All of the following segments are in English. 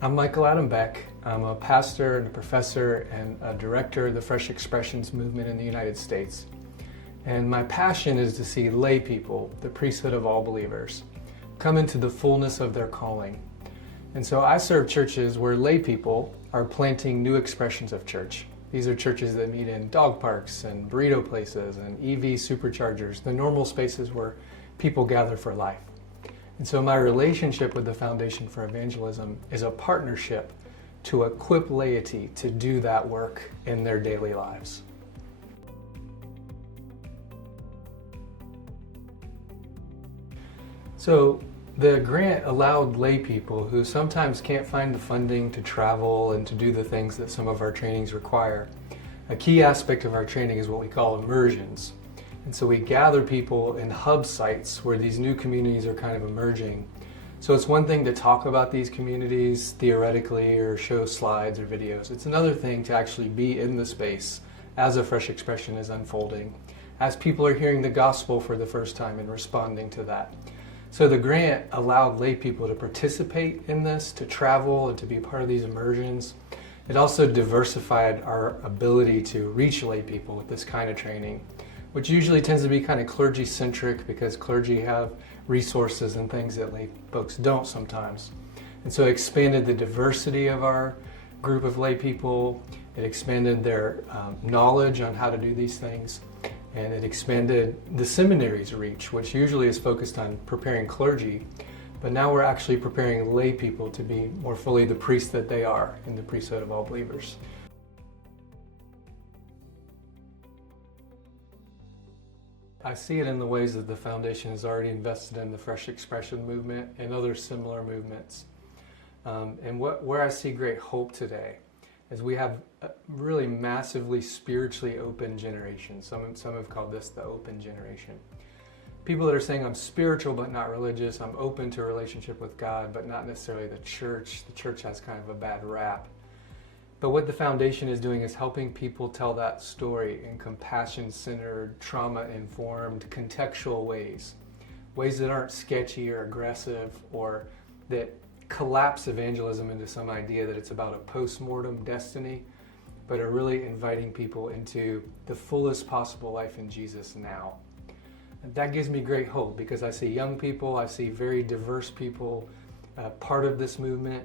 I'm Michael Adam Beck. I'm a pastor and a professor and a director of the Fresh Expressions movement in the United States. And my passion is to see lay people, the priesthood of all believers, come into the fullness of their calling. And so I serve churches where lay people are planting new expressions of church. These are churches that meet in dog parks and burrito places and EV superchargers, the normal spaces where people gather for life. And so my relationship with the Foundation for Evangelism is a partnership to equip laity to do that work in their daily lives. So the grant allowed lay people who sometimes can't find the funding to travel and to do the things that some of our trainings require. A key aspect of our training is what we call immersions. And so we gather people in hub sites where these new communities are kind of emerging. So it's one thing to talk about these communities theoretically or show slides or videos. It's another thing to actually be in the space as a fresh expression is unfolding, as people are hearing the gospel for the first time and responding to that. So the grant allowed lay people to participate in this, to travel and to be part of these immersions. It also diversified our ability to reach lay people with this kind of training, which usually tends to be kind of clergy-centric because clergy have resources and things that lay folks don't sometimes. And so it expanded the diversity of our group of lay people. It expanded their knowledge on how to do these things. And it expanded the seminary's reach, which usually is focused on preparing clergy. But now we're actually preparing lay people to be more fully the priests that they are in the priesthood of all believers. I see it in the ways that the Foundation has already invested in the Fresh Expression movement and other similar movements. Where I see great hope today is we have a really massively spiritually open generation. Some have called this the open generation. People that are saying, I'm spiritual but not religious, I'm open to a relationship with God but not necessarily the church. The church has kind of a bad rap. But what the Foundation is doing is helping people tell that story in compassion-centered, trauma-informed, contextual ways. Ways that aren't sketchy or aggressive or that collapse evangelism into some idea that it's about a post-mortem destiny, but are really inviting people into the fullest possible life in Jesus now. And that gives me great hope because I see young people, I see very diverse people part of this movement.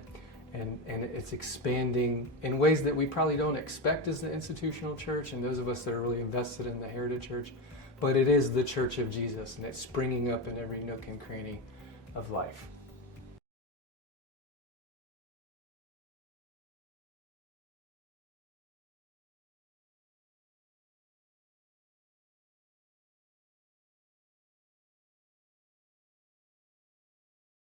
And it's expanding in ways that we probably don't expect as the institutional church and those of us that are really invested in the heritage church, but it is the church of Jesus and it's springing up in every nook and cranny of life.